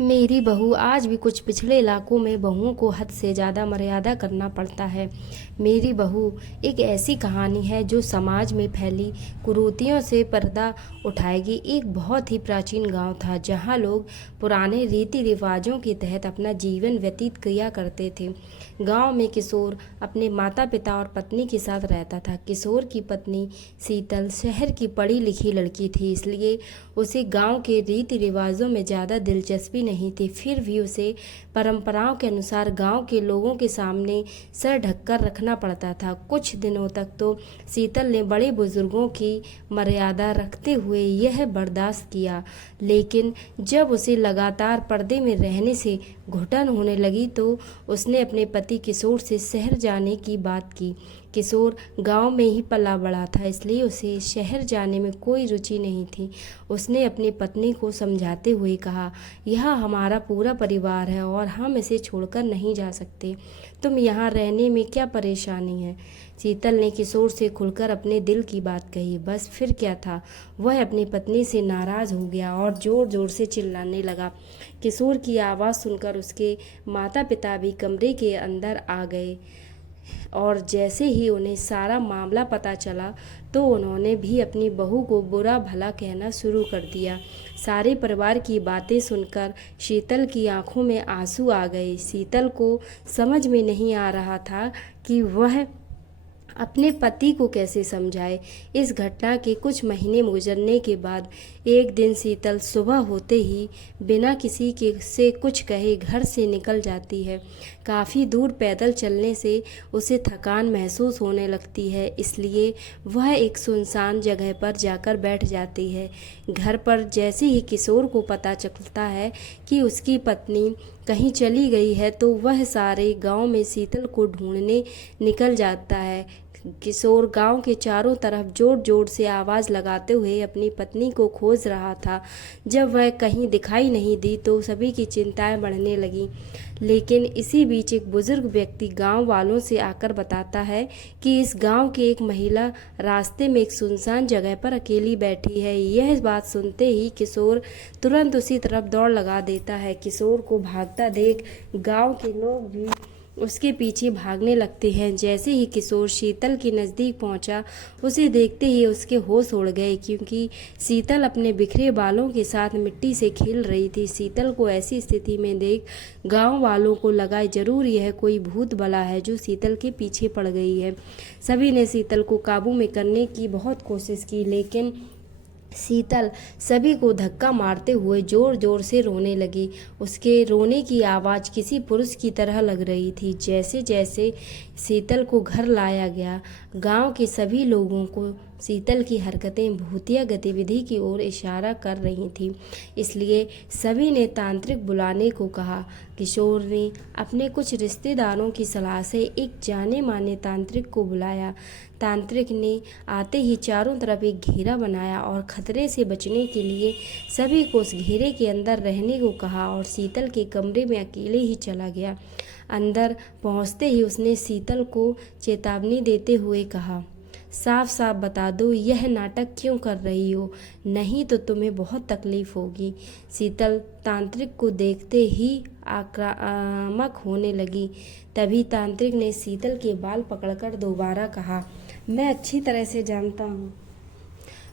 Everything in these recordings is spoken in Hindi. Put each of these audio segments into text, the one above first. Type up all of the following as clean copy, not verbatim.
मेरी बहू आज भी कुछ पिछड़े इलाकों में बहुओं को हद से ज़्यादा मर्यादा करना पड़ता है। मेरी बहू एक ऐसी कहानी है जो समाज में फैली कुरीतियों से पर्दा उठाएगी। एक बहुत ही प्राचीन गांव था जहां लोग पुराने रीति रिवाजों के तहत अपना जीवन व्यतीत किया करते थे। गांव में किशोर अपने माता पिता और पत्नी के साथ रहता था। किशोर की पत्नी शीतल शहर की पढ़ी लिखी लड़की थी, इसलिए उसे गांव के रीति रिवाजों में ज़्यादा दिलचस्पी नहीं थी। फिर भी उसे परंपराओं के अनुसार गांव के लोगों के सामने सर ढककर रखना पड़ता था। कुछ दिनों तक तो शीतल ने बड़े बुजुर्गों की मर्यादा रखते हुए यह बर्दाश्त किया, लेकिन जब उसे लगातार पर्दे में रहने से घुटन होने लगी तो उसने अपने पति किशोर से शहर जाने की बात की। किशोर गांव में ही पला बड़ा था, इसलिए उसे शहर जाने में कोई रुचि नहीं थी। उसने अपनी पत्नी को समझाते हुए कहा, यह हमारा पूरा परिवार है और हम इसे छोड़कर नहीं जा सकते। तुम यहाँ रहने में क्या परेशानी है? शीतल ने किशोर से खुलकर अपने दिल की बात कही। बस फिर क्या था, वह अपनी पत्नी से नाराज़ हो गया और ज़ोर ज़ोर से चिल्लाने लगा। किशोर की आवाज़ सुनकर उसके माता पिता भी कमरे के अंदर आ गए और जैसे ही उन्हें सारा मामला पता चला तो उन्होंने भी अपनी बहू को बुरा भला कहना शुरू कर दिया। सारे परिवार की बातें सुनकर शीतल की आंखों में आंसू आ गए। शीतल को समझ में नहीं आ रहा था कि वह अपने पति को कैसे समझाए। इस घटना के कुछ महीने गुजरने के बाद एक दिन शीतल सुबह होते ही बिना किसी के से कुछ कहे घर से निकल जाती है। काफ़ी दूर पैदल चलने से उसे थकान महसूस होने लगती है, इसलिए वह एक सुनसान जगह पर जाकर बैठ जाती है। घर पर जैसे ही किशोर को पता चलता है कि उसकी पत्नी कहीं चली गई है तो वह सारे गांव में शीतल को ढूंढने निकल जाता है। किशोर गांव के चारों तरफ जोर जोर से आवाज़ लगाते हुए अपनी पत्नी को खोज रहा था। जब वह कहीं दिखाई नहीं दी तो सभी की चिंताएं बढ़ने लगीं। लेकिन इसी बीच एक बुजुर्ग व्यक्ति गांव वालों से आकर बताता है कि इस गांव की एक महिला रास्ते में एक सुनसान जगह पर अकेली बैठी है। यह बात सुनते ही किशोर तुरंत उसी तरफ दौड़ लगा देता है। किशोर को भागता देख गांव के लोग भी उसके पीछे भागने लगते हैं। जैसे ही किशोर शीतल के नज़दीक पहुंचा, उसे देखते ही उसके होश उड़ गए, क्योंकि शीतल अपने बिखरे बालों के साथ मिट्टी से खेल रही थी। शीतल को ऐसी स्थिति में देख गांव वालों को लगा जरूर यह कोई भूत बला है जो शीतल के पीछे पड़ गई है। सभी ने शीतल को काबू में करने की बहुत कोशिश की, लेकिन शीतल सभी को धक्का मारते हुए जोर जोर से रोने लगी। उसके रोने की आवाज़ किसी पुरुष की तरह लग रही थी। जैसे जैसे शीतल को घर लाया गया, गांव के सभी लोगों को शीतल की हरकतें भूतिया गतिविधि की ओर इशारा कर रही थीं, इसलिए सभी ने तांत्रिक बुलाने को कहा। किशोर ने अपने कुछ रिश्तेदारों की सलाह से एक जाने माने तांत्रिक को बुलाया। तांत्रिक ने आते ही चारों तरफ एक घेरा बनाया और खतरे से बचने के लिए सभी को उस घेरे के अंदर रहने को कहा और शीतल के कमरे में अकेले ही चला गया। अंदर पहुंचते ही उसने शीतल को चेतावनी देते हुए कहा, साफ साफ बता दो यह नाटक क्यों कर रही हो, नहीं तो तुम्हें बहुत तकलीफ होगी। शीतल तांत्रिक को देखते ही आक्रामक होने लगी। तभी तांत्रिक ने शीतल के बाल पकड़कर दोबारा कहा, मैं अच्छी तरह से जानता हूँ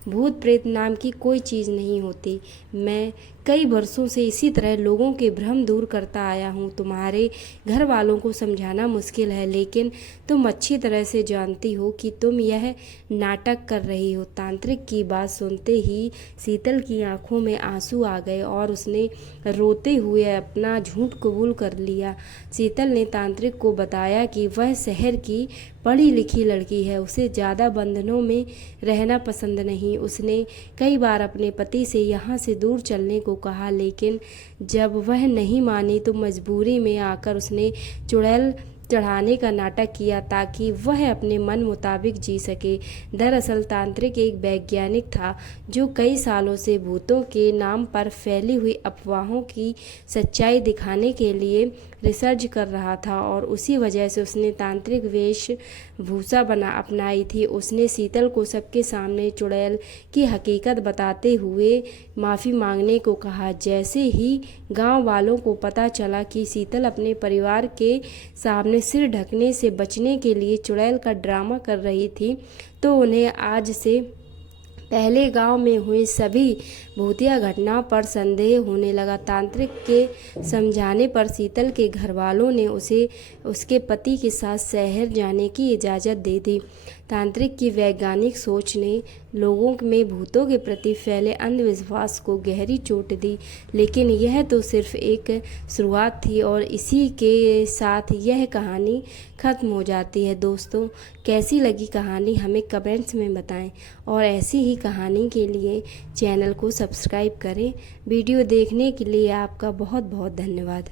भूत प्रेत नाम की कोई चीज़ नहीं होती। मैं कई वर्षों से इसी तरह लोगों के भ्रम दूर करता आया हूँ। तुम्हारे घर वालों को समझाना मुश्किल है, लेकिन तुम अच्छी तरह से जानती हो कि तुम यह नाटक कर रही हो। तांत्रिक की बात सुनते ही शीतल की आंखों में आंसू आ गए और उसने रोते हुए अपना झूठ कबूल कर लिया। शीतल ने तांत्रिक को बताया कि वह शहर की पढ़ी लिखी लड़की है, उसे ज़्यादा बंधनों में रहना पसंद नहीं। उसने कई बार अपने पति से यहाँ से दूर चलने को कहा, लेकिन जब वह नहीं मानी तो मजबूरी में आकर उसने चुड़ैल चढ़ाने का नाटक किया ताकि वह अपने मन मुताबिक जी सके। दरअसल तांत्रिक एक वैज्ञानिक था जो कई सालों से भूतों के नाम पर फैली हुई अफवाहों की सच्चाई दिखाने के लिए रिसर्च कर रहा था और उसी वजह से उसने तांत्रिक वेशभूषा अपनाई थी। उसने शीतल को सबके सामने चुड़ैल की हकीकत बताते हुए माफ़ी मांगने को कहा। जैसे ही गांव वालों को पता चला कि शीतल अपने परिवार के सामने सिर ढकने से बचने के लिए चुड़ैल का ड्रामा कर रही थी, तो उन्हें आज से पहले गांव में हुई सभी भूतिया घटनाओं पर संदेह होने लगा। तांत्रिक के समझाने पर शीतल के घर वालों ने उसे उसके पति के साथ शहर जाने की इजाज़त दे दी। तांत्रिक की वैज्ञानिक सोच ने लोगों में भूतों के प्रति फैले अंधविश्वास को गहरी चोट दी, लेकिन यह तो सिर्फ एक शुरुआत थी और इसी के साथ यह कहानी ख़त्म हो जाती है। दोस्तों, कैसी लगी कहानी हमें कमेंट्स में बताएं और ऐसी ही कहानी के लिए चैनल को सब्सक्राइब करें। वीडियो देखने के लिए आपका बहुत बहुत धन्यवाद।